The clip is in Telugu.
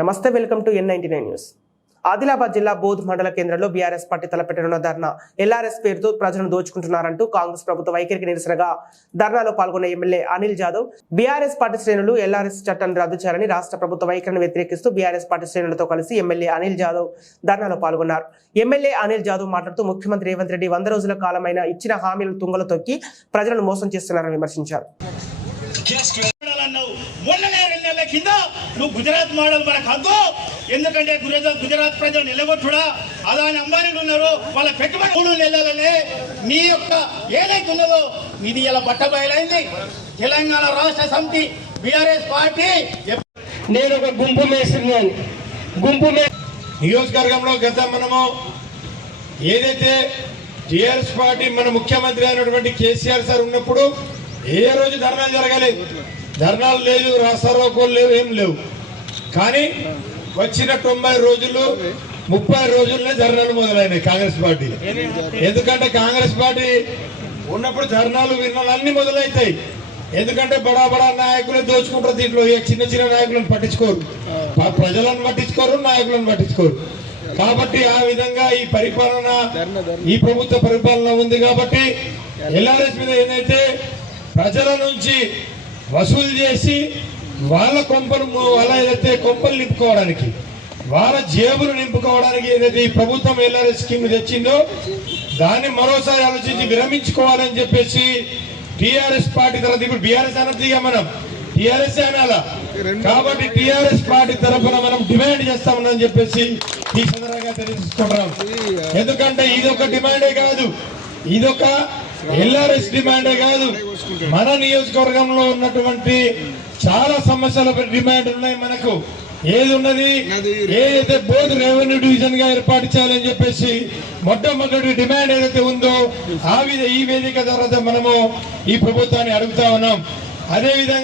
నమస్తే welcome to N ninety nine news Adilabad జిల్లా బోధ్ మండల కేంద్రంలో బీఆర్ఎస్ పార్టీ తలపెట్టనున్న ధర్నా. ఎల్ఆర్ఎస్ పేరుతో ప్రజలను దోచుకుంటున్నారంటూ కాంగ్రెస్ ప్రభుత్వ వైఖరికి నిరసనగా ధర్నాలో పాల్గొన్న MLA Anil Jadhav BRS party శ్రేణులు ఎల్ఆర్ఎస్ చట్టాన్ని రద్దు చేయాలని రాష్ట్ర ప్రభుత్వ వైఖరిని వ్యతిరేకిస్తూ బీఆర్ఎస్ పార్టీ శ్రేణులతో కలిసి ఎమ్మెల్యే అనిల్ జాదవ్ ధర్నాలో పాల్గొన్నారు. ఎమ్మెల్యే అనిల్ జాదవ్ మాట్లాడుతూ ముఖ్యమంత్రి రేవంత్ రెడ్డి వంద రోజుల కాలమైన ఇచ్చిన హామీలను తుంగలు తొక్కి ప్రజలను మోసం చేస్తున్నారని విమర్శించారు. కింద నువ్వు గుజరాత్ మోడల్ మనకు హద్దు ఎందుకంటే గుజరాత్ గుజరాత్ ప్రజలు నిలగొట్టుడా అదాని అంబానీలు ఉన్నారు. వాళ్ళ పెట్టుబడి మూడు నెలలనే నీ యొక్క ఏదైతే ఉన్నదో ఇది ఇలా బట్టబయలైంది తెలంగాణ రాష్ట్ర సమితి బీఆర్ఎస్ పార్టీ నేను ఒక గుంపు మేస్తున్నాను గుంపు మే నియోజకవర్గంలో గత మనము ఏదైతే టిఆర్ఎస్ పార్టీ మన ముఖ్యమంత్రి అయినటువంటి కేసీఆర్ సార్ ఉన్నప్పుడు ఏ రోజు ధర్నాలు జరగలేదు. ధర్నాలు లేవు రాస్తారోకోలు లేవు ఏం లేవు. కానీ వచ్చిన తొంభై రోజులు ముప్పై రోజుల్లోనే ధర్నాలు మొదలైనాయి కాంగ్రెస్ పార్టీ. ఎందుకంటే కాంగ్రెస్ పార్టీ ఉన్నప్పుడు ధర్నాలు విన్నాలు అన్ని మొదలవుతాయి ఎందుకంటే బడా బడా నాయకులు దోచుకుంటారు దీంట్లో. ఇక చిన్న చిన్న నాయకులను పట్టించుకోరు. ప్రజలను పట్టించుకోరు నాయకులను పట్టించుకోరు. కాబట్టి ఆ విధంగా ఈ పరిపాలన ఈ ప్రభుత్వ పరిపాలన ఉంది కాబట్టి ఎల్ఆర్ఎస్ మీద ఏదైతే ప్రజల నుంచి వసూలు చేసి వాళ్ళ కొంపలు వాళ్ళ ఏదైతే కొంపలు నింపుకోవడానికి వాళ్ళ జేబులు నింపుకోవడానికి ఏదైతే ఈ ప్రభుత్వం ఎల్ఆర్ఎస్ స్కీమ్ తెచ్చిందో దాన్ని మరోసారి ఆలోచించి విరమించుకోవాలని చెప్పేసి టిఆర్ఎస్ పార్టీ తర్వాత ఇప్పుడు బీఆర్ఎస్ అనద్దిగా మనం. టిఆర్ఎస్ అనాలా? కాబట్టి టిఆర్ఎస్ పార్టీ తరఫున మనం డిమాండ్ చేస్తామని చెప్పేసి ఈ సందర్భంగా తెలుసుకుంటున్నాం ఎందుకంటే ఇది ఒక డిమాండే కాదు. ఇదొక ఎల్ఆర్ఎస్ డిమాండే కాదు. మన నియోజకవర్గంలో ఉన్నటువంటి చాలా సమస్యల డిమాండ్ ఉన్నాయి మనకు. ఏది ఉన్నది? ఏదైతే బోధ్ రెవెన్యూ డివిజన్గా ఏర్పాటు చేయాలని చెప్పేసి మొట్టమొదటి డిమాండ్ ఏదైతే ఉందో ఆ విధ ఈ వేదిక ద్వారా మనము ఈ ప్రభుత్వాన్ని అడుగుతా ఉన్నాం. అదే విధంగా